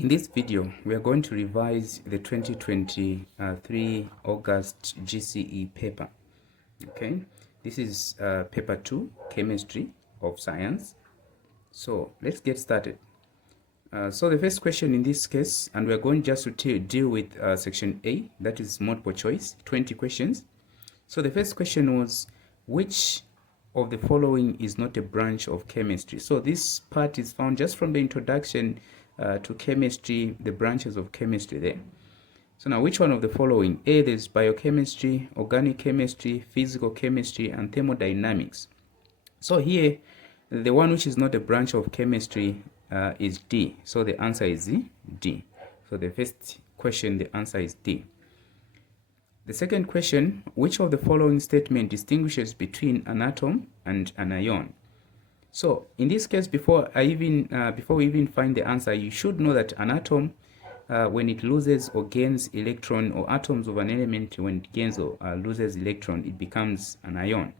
In this video, we are going to revise the 2023 August GCE paper. Okay, this is paper 2, Chemistry of Science. So let's get started. So the first question in this case, and we're going just to deal with section A, that is multiple choice, 20 questions. So the first question was, which of the following is not a branch of chemistry? So this part is found just from the introduction to chemistry, the branches of chemistry there. So now, which one of the following? A, there's biochemistry, organic chemistry, physical chemistry, and thermodynamics. So here, the one which is not a branch of chemistry is D. So the answer is D. So the first question, the answer is D. The second question, which of the following statement distinguishes between an atom and an ion? So in this case, before we even find the answer, you should know that an atom, when it loses or gains electron, or atoms of an element, when it gains or loses electron, it becomes an ion.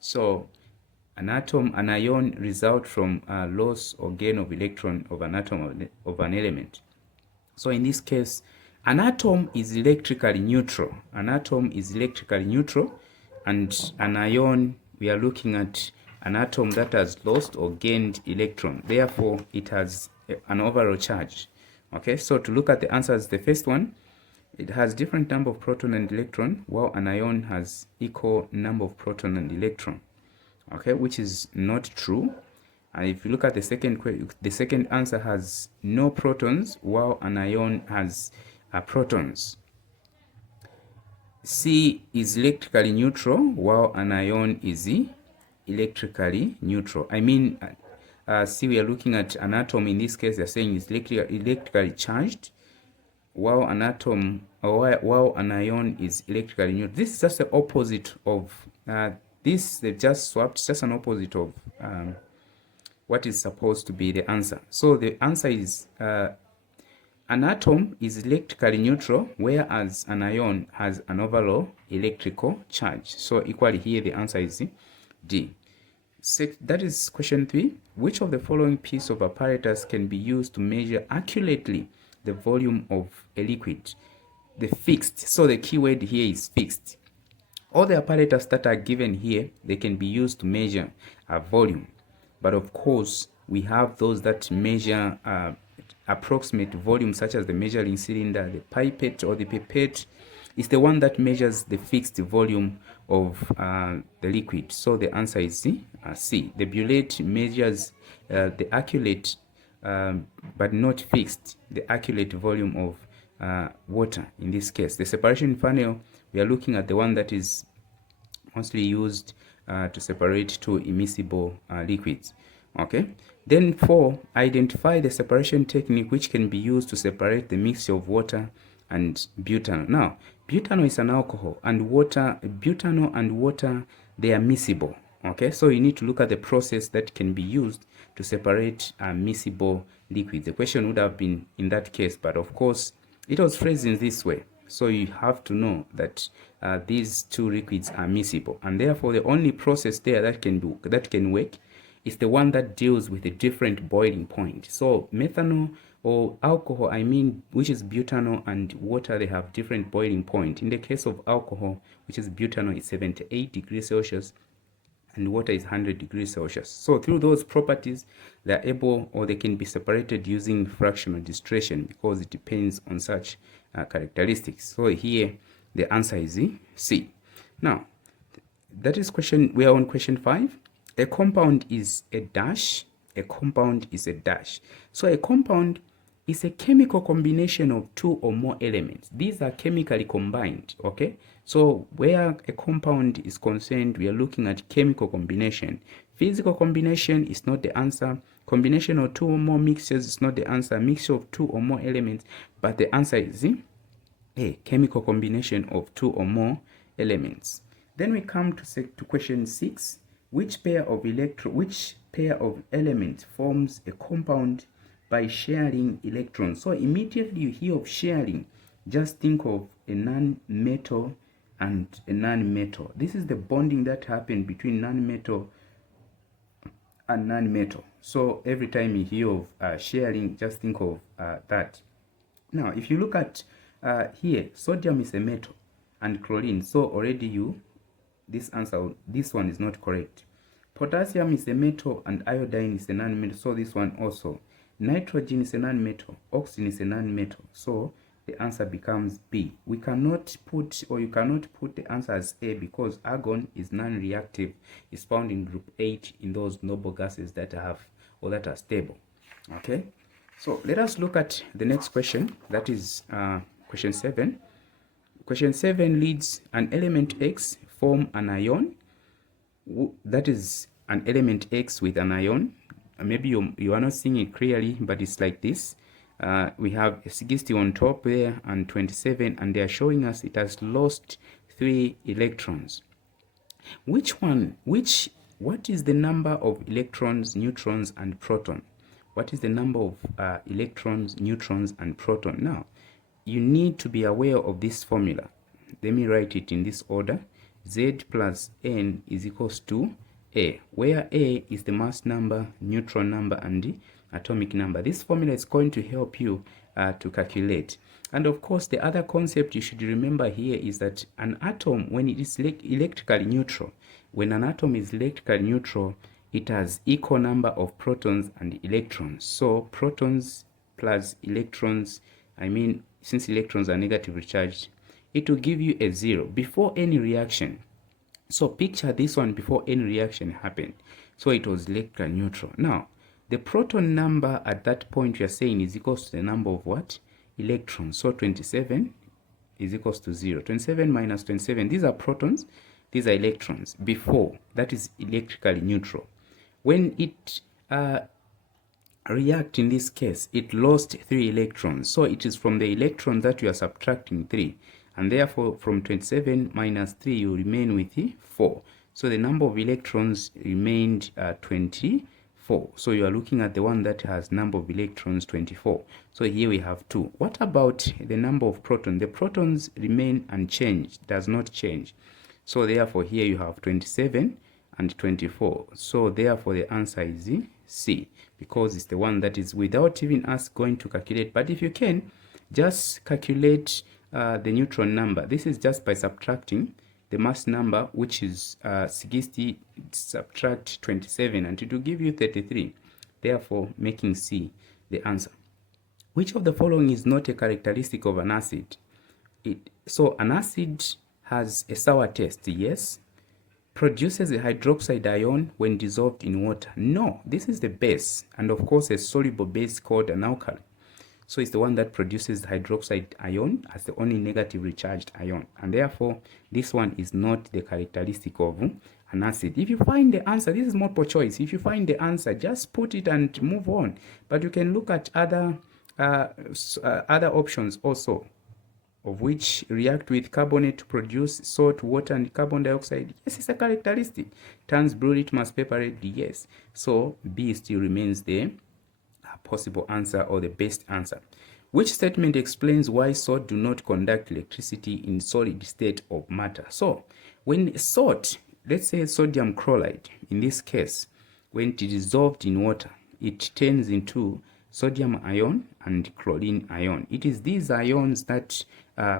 So an atom, an ion result from loss or gain of electron of an atom of an element. So in this case, an atom is electrically neutral. An atom is electrically neutral, and an ion, we are looking at an atom that has lost or gained electron. Therefore, it has an overall charge. Okay, so to look at the answers, the first one, it has different number of proton and electron, while an ion has equal number of proton and electron. Okay, which is not true. And if you look at the second answer has no protons, while an ion has protons. C is electrically neutral, while an ion is electrically neutral. I mean, see, we are looking at an atom. In this case, they're saying it's electrically charged, while an atom, or while an ion is electrically neutral. This is just the opposite of this. They've just swapped, just an opposite of what is supposed to be the answer. So the answer is an atom is electrically neutral, whereas an ion has an overall electrical charge. So equally here, the answer is D. That is question 3. Which of the following piece of apparatus can be used to measure accurately the volume of a liquid? The fixed. So the key word here is fixed. All the apparatus that are given here, they can be used to measure a volume. But of course, we have those that measure approximate volume, such as the measuring cylinder, the pipette or the pipette. Is the one that measures the fixed volume of the liquid. So the answer is C. The bullet measures the accurate but not fixed, the accurate volume of water in this case. The separation funnel, we are looking at the one that is mostly used to separate two immiscible liquids. Okay. Then 4, identify the separation technique which can be used to separate the mixture of water and butanol. Now, butanol is an alcohol, and butanol and water, they are miscible. Okay, so you need to look at the process that can be used to separate miscible liquids. The question would have been in that case, but of course, it was phrased in this way. So you have to know that these two liquids are miscible, and therefore the only process there that can work is the one that deals with a different boiling point. So methanol or alcohol, I mean, which is butanol, and water, they have different boiling point. In the case of alcohol, which is butanol, is 78 degrees Celsius, and water is 100 degrees Celsius. So through those properties, they are able, or they can be separated using fractional distillation, because it depends on such characteristics. So here, the answer is C. Now, that is we are on question 5. A compound is a dash. A compound is a dash. So a compound is a chemical combination of two or more elements. These are chemically combined, okay? So where a compound is concerned, we are looking at chemical combination. Physical combination is not the answer. Combination of two or more mixtures is not the answer. Mixture of two or more elements, but the answer is A, chemical combination of two or more elements. Then we come to question 6. Which pair of elements forms a compound by sharing electrons? So immediately you hear of sharing, just think of a non-metal and a non-metal. This is the bonding that happened between non-metal a non-metal. So every time you hear of sharing, just think of that. Now, if you look at here, sodium is a metal and chlorine. So already this one is not correct. Potassium is a metal and iodine is a non-metal. So this one also. Nitrogen is a non-metal. Oxygen is a non-metal. So the answer becomes B. We cannot put, or you cannot put the answer as A because argon is non-reactive. It's found in group 8 in those noble gases that have or that are stable. Okay. So let us look at the next question. That is question 7. Question 7 reads, an element X form an ion. That is an element X with an ion. Maybe you are not seeing it clearly, but it's like this. We have 60 on top there and 27, and they are showing us it has lost 3 electrons. What is the number of electrons, neutrons, and proton? What is the number of electrons, neutrons, and proton? Now, you need to be aware of this formula. Let me write it in this order. Z plus N is equals to A, where A is the mass number, neutron number, and the atomic number. This formula is going to help you to calculate. And of course, the other concept you should remember here is that an atom, when it is electrically neutral, when an atom is electrically neutral, it has equal number of protons and electrons. So protons plus electrons, since electrons are negatively charged, it will give you a 0 before any reaction. So picture this one before any reaction happened. So it was electrically neutral. Now, the proton number at that point we are saying is equals to the number of what? Electrons. So 27 is equals to 0. 27 minus 27, these are protons, these are electrons. Before, that is electrically neutral. When it react in this case, it lost 3 electrons. So it is from the electron that you are subtracting 3. And therefore, from 27 minus 3, you remain with 4. So the number of electrons remained 24. So you are looking at the one that has number of electrons 24. So here we have 2. What about the number of protons? The protons remain unchanged, does not change. So therefore, here you have 27 and 24. So therefore, the answer is C, because it's the one that is without even us going to calculate. But if you can, just calculate the neutron number. This is just by subtracting the mass number, which is 60, subtract 27, and it will give you 33. Therefore, making C the answer. Which of the following is not a characteristic of an acid? So an acid has a sour taste, yes. Produces a hydroxide ion when dissolved in water. No, this is the base, and of course a soluble base called an alkali. So it's the one that produces the hydroxide ion as the only negatively charged ion. And therefore, this one is not the characteristic of an acid. If you find the answer, this is multiple choice. If you find the answer, just put it and move on. But you can look at other options also, of which react with carbonate to produce salt, water, and carbon dioxide. Yes, it's a characteristic. Turns blue litmus paper red, yes. So B still remains the possible answer or the best answer. Which statement explains why salt do not conduct electricity in solid state of matter? So when salt, let's say sodium chloride, in this case, when it is dissolved in water, it turns into sodium ion and chlorine ion. It is these ions that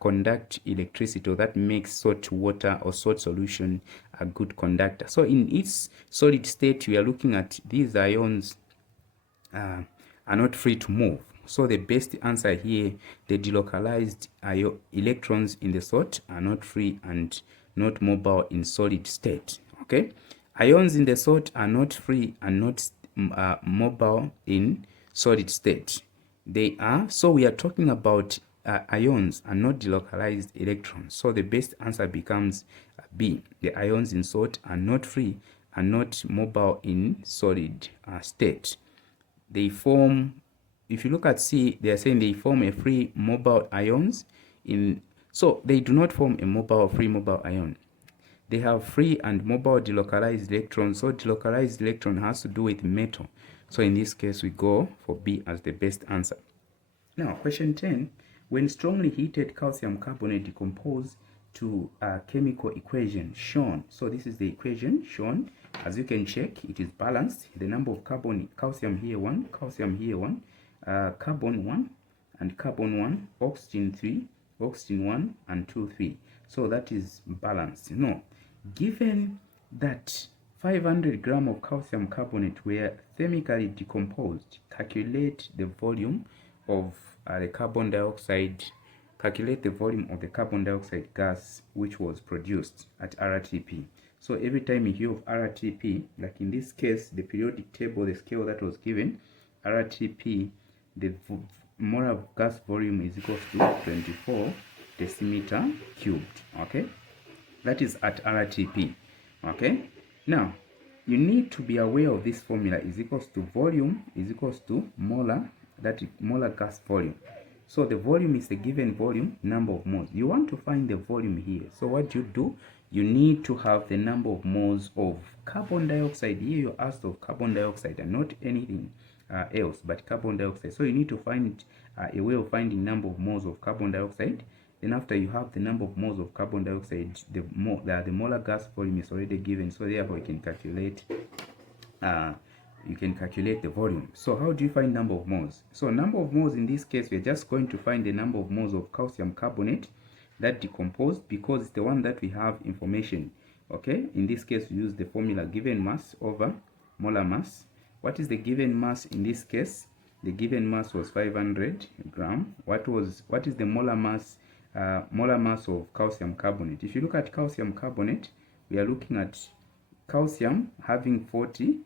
conduct electricity, or that makes salt water or salt solution a good conductor. So in its solid state, we are looking at these ions are not free to move. So the best answer here, the delocalized electrons in the salt are not free and not mobile in solid state. Okay, ions in the salt are not free and not mobile in solid state. They are, so we are talking about ions and not delocalized electrons. So the best answer becomes B. The ions in salt are not free and not mobile in solid state. They form, if you look at C, they are saying they form a free mobile ions in, so they do not form a mobile or free mobile ion. They have free and mobile delocalized electrons. So delocalized electron has to do with metal. So in this case, we go for B as the best answer. Now, question 10. When strongly heated calcium carbonate decomposes to a chemical equation shown. So this is the equation shown. As you can check, it is balanced. The number of calcium here 1, calcium here 1, carbon 1, and carbon 1, oxygen 3, oxygen 1, and 2, 3. So that is balanced. No, given that 500 gram of calcium carbonate were thermically decomposed, calculate the volume of the carbon dioxide. Calculate the volume of the carbon dioxide gas which was produced at RTP. So every time you hear of RTP, like in this case, the periodic table, the scale that was given, RTP, the molar gas volume is equal to 24 decimeter cubed. Okay, that is at RTP. Okay, now you need to be aware of this formula is equals to volume is equals to molar, that is molar gas volume. So the volume is the given volume, number of moles. You want to find the volume here. So what you do, you need to have the number of moles of carbon dioxide. Here you're asked of carbon dioxide and not anything else but carbon dioxide. So you need to find a way of finding number of moles of carbon dioxide. Then after you have the number of moles of carbon dioxide, the molar gas volume is already given. So therefore you can calculate the volume. So how do you find number of moles? So number of moles in this case, we're just going to find the number of moles of calcium carbonate that decomposed, because it's the one that we have information. Okay, in this case we use the formula given mass over molar mass. What is the given mass in this case? The given mass was 500 gram. What is the molar mass? Molar mass of calcium carbonate. If you look at calcium carbonate, we are looking at calcium having 40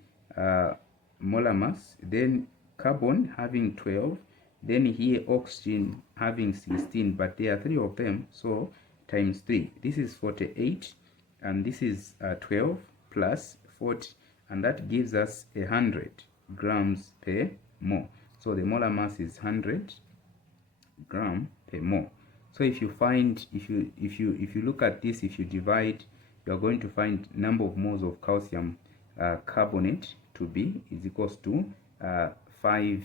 molar mass, then carbon having 12, then here oxygen having 16, but there are 3 of them, so times 3. This is 48, and this is 12 plus 40, and that gives us 100 grams per mole. So the molar mass is 100 gram per mole. So if you look at this, if you divide, you are going to find number of moles of calcium carbonate to be is equals to 5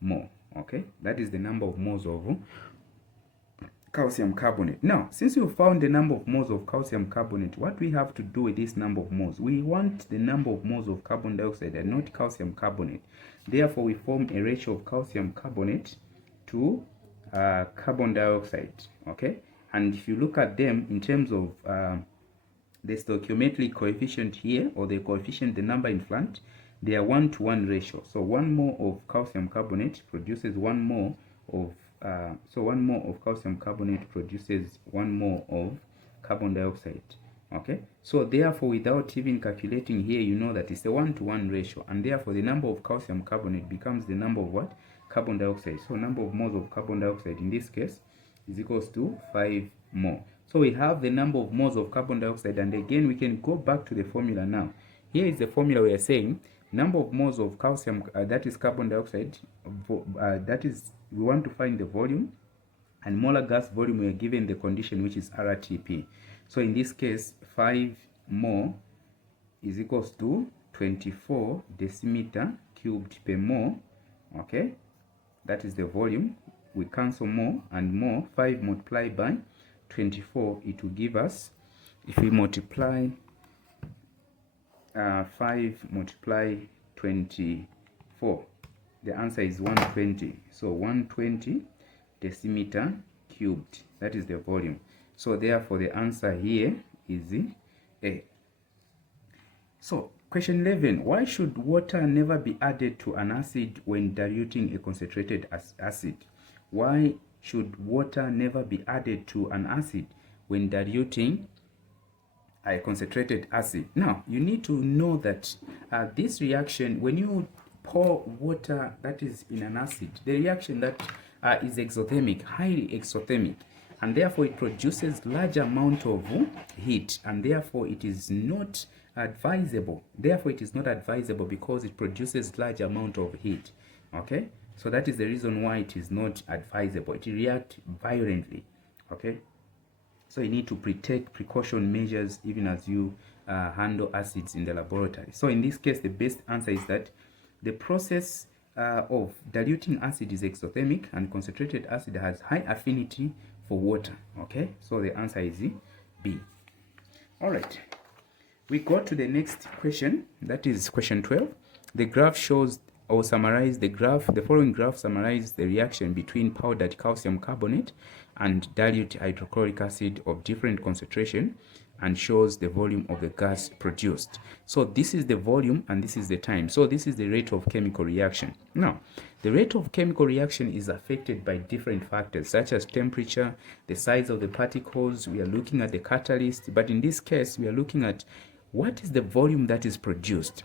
mole. Okay, that is the number of moles of calcium carbonate. Now, since we found the number of moles of calcium carbonate, what we have to do with this number of moles? We want the number of moles of carbon dioxide and not calcium carbonate. Therefore, we form a ratio of calcium carbonate to carbon dioxide. Okay, and if you look at them in terms of the stoichiometric coefficient here, or the coefficient, the number in front, they are 1-to-1 ratio. So 1 mole of calcium carbonate produces 1 mole of 1 mole of calcium carbonate produces 1 mole of carbon dioxide. Okay, so therefore without even calculating here, you know that it's a 1-to-1 ratio, and therefore the number of calcium carbonate becomes the number of what? Carbon dioxide. So number of moles of carbon dioxide in this case is equals to 5 mole. So we have the number of moles of carbon dioxide, and again we can go back to the formula now. Here is the formula we are saying number of moles of calcium, that is carbon dioxide, that is, we want to find the volume, and molar gas volume we are given the condition which is RTP. So in this case 5 mole is equals to 24 decimeter cubed per mole. Okay, that is the volume. We cancel more and more. 5 multiplied by 24, it will give us, if we multiply 5 multiply 24, the answer is 120. So 120 decimeter cubed, that is the volume. So therefore the answer here is A. So question 11, why should water never be added to an acid when diluting a concentrated acid? Why should water never be added to an acid when diluting a concentrated acid? Now, you need to know that this reaction, when you pour water that is in an acid, the reaction that is exothermic, highly exothermic, and therefore it produces large amount of heat, and therefore it is not advisable. Therefore it is not advisable because it produces large amount of heat. Okay, so that is the reason why it is not advisable. It reacts violently. Okay, so you need to take precaution measures even as you handle acids in the laboratory. So in this case, the best answer is that the process of diluting acid is exothermic, and concentrated acid has high affinity for water. Okay, so the answer is B. All right, We go to the next question, that is question 12. The graph shows or summarize the graph. The following graph summarizes the reaction between powdered calcium carbonate and dilute hydrochloric acid of different concentration and shows the volume of the gas produced. So this is the volume and this is the time. So this is the rate of chemical reaction. Now, the rate of chemical reaction is affected by different factors such as temperature, the size of the particles. We are looking at the catalyst, but in this case, we are looking at what is the volume that is produced.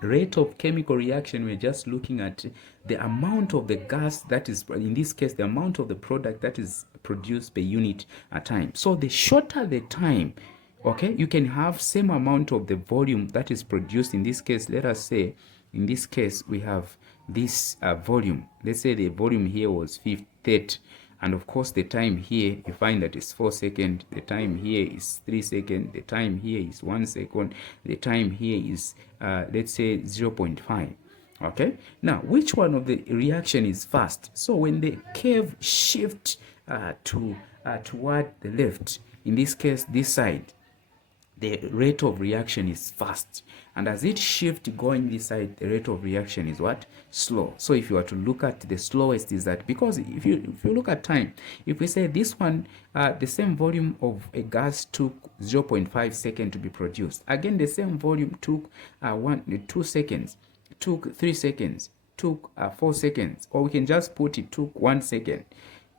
Rate of chemical reaction, we're just looking at the amount of the gas that is, in this case, the amount of the product that is produced per unit at time. So the shorter the time, okay, you can have same amount of the volume that is produced. In this case, let us say, in this case, we have this volume. Let's say the volume here was 30. And of course, the time here, you find that it's 4 seconds. The time here is 3 seconds. The time here is 1 second. The time here is, let's say, 0.5. Okay. Now, which one of the reaction is fast? So when the curve shifts toward the left, in this case, this side, the rate of reaction is fast, and as it shifts going this side, the rate of reaction is what? Slow. So if you were to look at the slowest is that, because if you look at time, if we say this one, the same volume of a gas took 0.5 seconds to be produced. Again, the same volume took 2 seconds, took 3 seconds, took 4 seconds, or we can just put it took 1 second.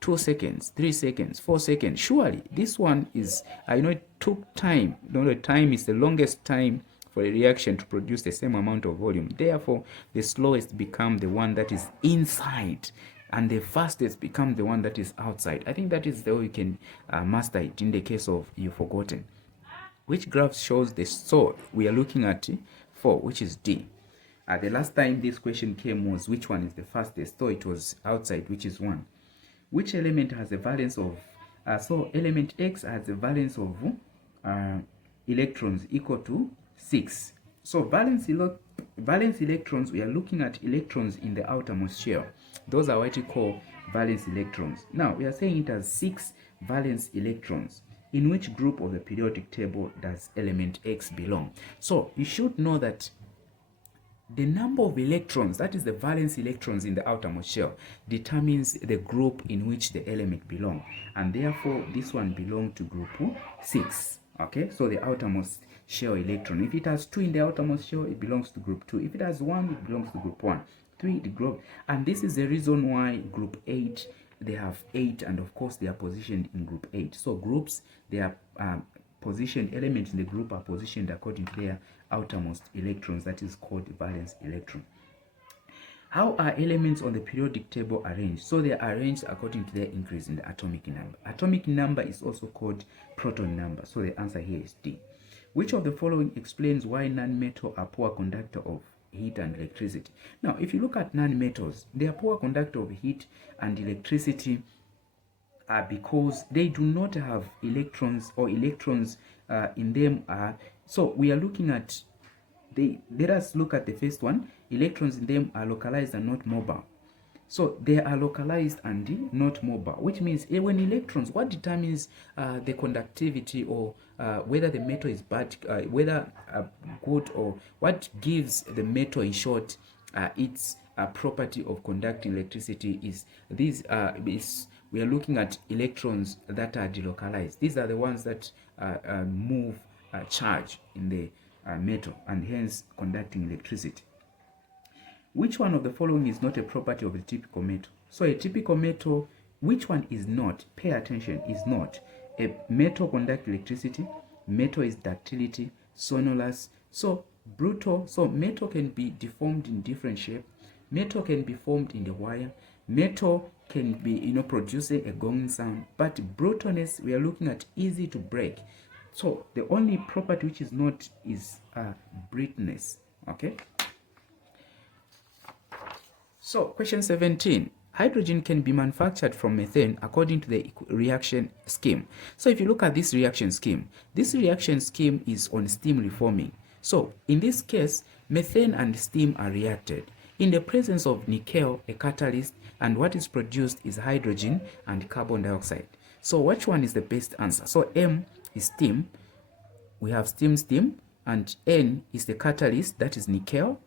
2 seconds, 3 seconds, 4 seconds. Surely this one is, it took time. The time is the longest time for a reaction to produce the same amount of volume. Therefore, the slowest become the one that is inside, and the fastest become the one that is outside. I think that is the way you can master it in the case of you've forgotten. Which graph shows the, so we are looking at 4, which is D. The last time this question came was which one is the fastest, so it was outside, which is 1. Which element has a valence of, so element X has a valence of electrons equal to 6. So valence electrons, we are looking at electrons in the outermost shell. Those are what you call valence electrons. Now, we are saying it has 6 valence electrons. In which group of the periodic table does element X belong? So you should know that the number of electrons, that is the valence electrons in the outermost shell, determines the group in which the element belongs. And therefore, this one belongs to group 6. Okay, so the outermost shell electron. If it has 2 in the outermost shell, it belongs to group 2. If it has 1, it belongs to group 1. 3, the group. And this is the reason why group 8, they have 8, and of course, they are positioned in group 8. So groups, they are positioned, elements in the group are positioned according to their outermost electrons, that is called the valence electron. How are elements on the periodic table arranged? So they are arranged according to their increase in the atomic number. Atomic number is also called proton number. So the answer here is D. Which of the following explains why non-metal are poor conductor of heat and electricity? Now, if you look at non-metals, they are poor conductor of heat and electricity because they do not have electrons, or electrons in them are, so we are looking at, let us look at the first one. Electrons in them are localized and not mobile. So they are localized and not mobile, which means when electrons, what determines the conductivity, or whether the metal is bad, whether good, or what gives the metal, in short, its property of conducting electricity is these we are looking at electrons that are delocalized. These are the ones that move charge in the metal and hence conducting electricity. Which one of the following is not a property of a typical metal? So a typical metal, which one is not? Pay attention, is not. A metal conducts electricity, metal is ductility, sonorous, so brittle. So metal can be deformed in different shape. Metal can be formed in the wire. Metal can be, producing a gong sound. But brittleness, we are looking at easy to break. So the only property which is not is brittleness. Okay. So question 17. Hydrogen can be manufactured from methane according to the reaction scheme. So if you look at this reaction scheme is on steam reforming. So in this case, methane and steam are reacted in the presence of nickel, a catalyst, and what is produced is hydrogen and carbon dioxide. So which one is the best answer? So M is steam. We have steam, and N is the catalyst, that is nickel,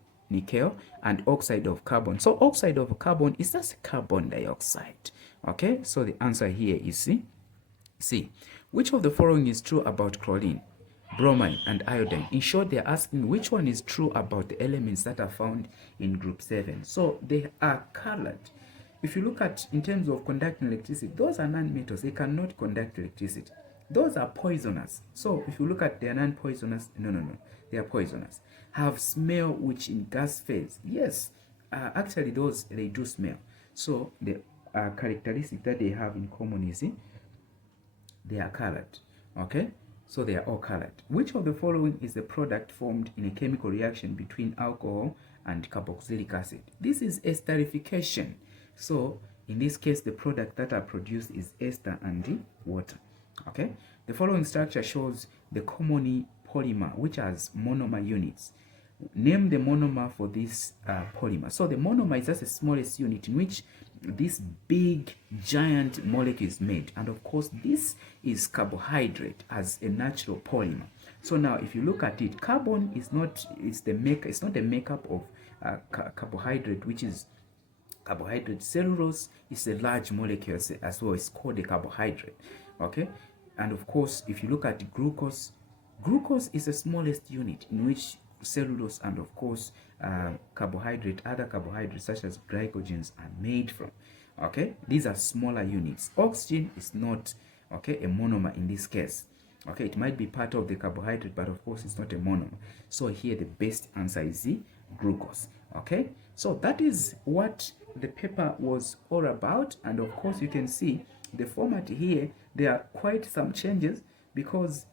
and oxide of carbon. So oxide of carbon is just carbon dioxide. Okay, so the answer here is C. Which of the following is true about chlorine, bromine, and iodine? In short, they're asking which one is true about the elements that are found in group 7. So they are colored. If you look at in terms of conducting electricity, those are non-metals. They cannot conduct electricity. Those are poisonous. So if you look at, they are non-poisonous. No. They are poisonous. Have smell which in gas phase. Yes, actually those, they do smell. So the characteristic that they have in common is they are colored. Okay, so they are all colored. Which of the following is the product formed in a chemical reaction between alcohol and carboxylic acid? This is esterification. So in this case, the product that are produced is ester and the water. Okay, the following structure shows the common polymer which has monomer units. Name the monomer for this polymer. So the monomer is just the smallest unit in which this big giant molecule is made, and of course this is carbohydrate as a natural polymer. So now if you look at it, carbon is not, it's not the makeup of carbohydrate, which is carbohydrate. Cellulose is a large molecule as well. It's called a carbohydrate. Okay, and of course if you look at glucose is the smallest unit in which cellulose and of course other carbohydrates such as glycogens are made from. Okay, these are smaller units. Oxygen is not, okay, a monomer in this case. Okay, it might be part of the carbohydrate, but of course it's not a monomer. So here the best answer is the glucose. Okay, so that is what the paper was all about, and of course you can see the format here. There are quite some changes because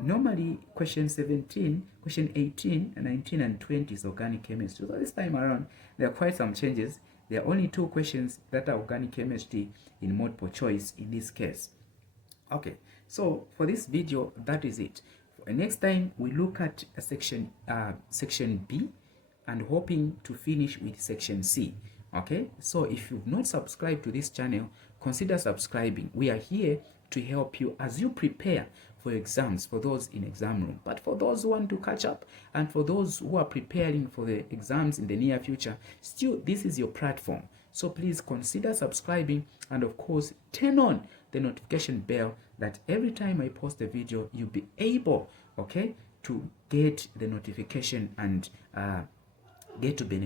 normally question 17, question 18, 19, and 20 is organic chemistry. So this time around, there are quite some changes. There are only 2 questions that are organic chemistry in multiple choice in this case. Okay, so for this video, that is it. Next time, we look at a section B, and hoping to finish with section C. Okay, so if you've not subscribed to this channel, consider subscribing. We are here to help you as you prepare for exams, for those in exam room, but for those who want to catch up, and for those who are preparing for the exams in the near future, still this is your platform. So please consider subscribing, and of course turn on the notification bell that every time I post a video, you'll be able, okay, to get the notification and get to benefit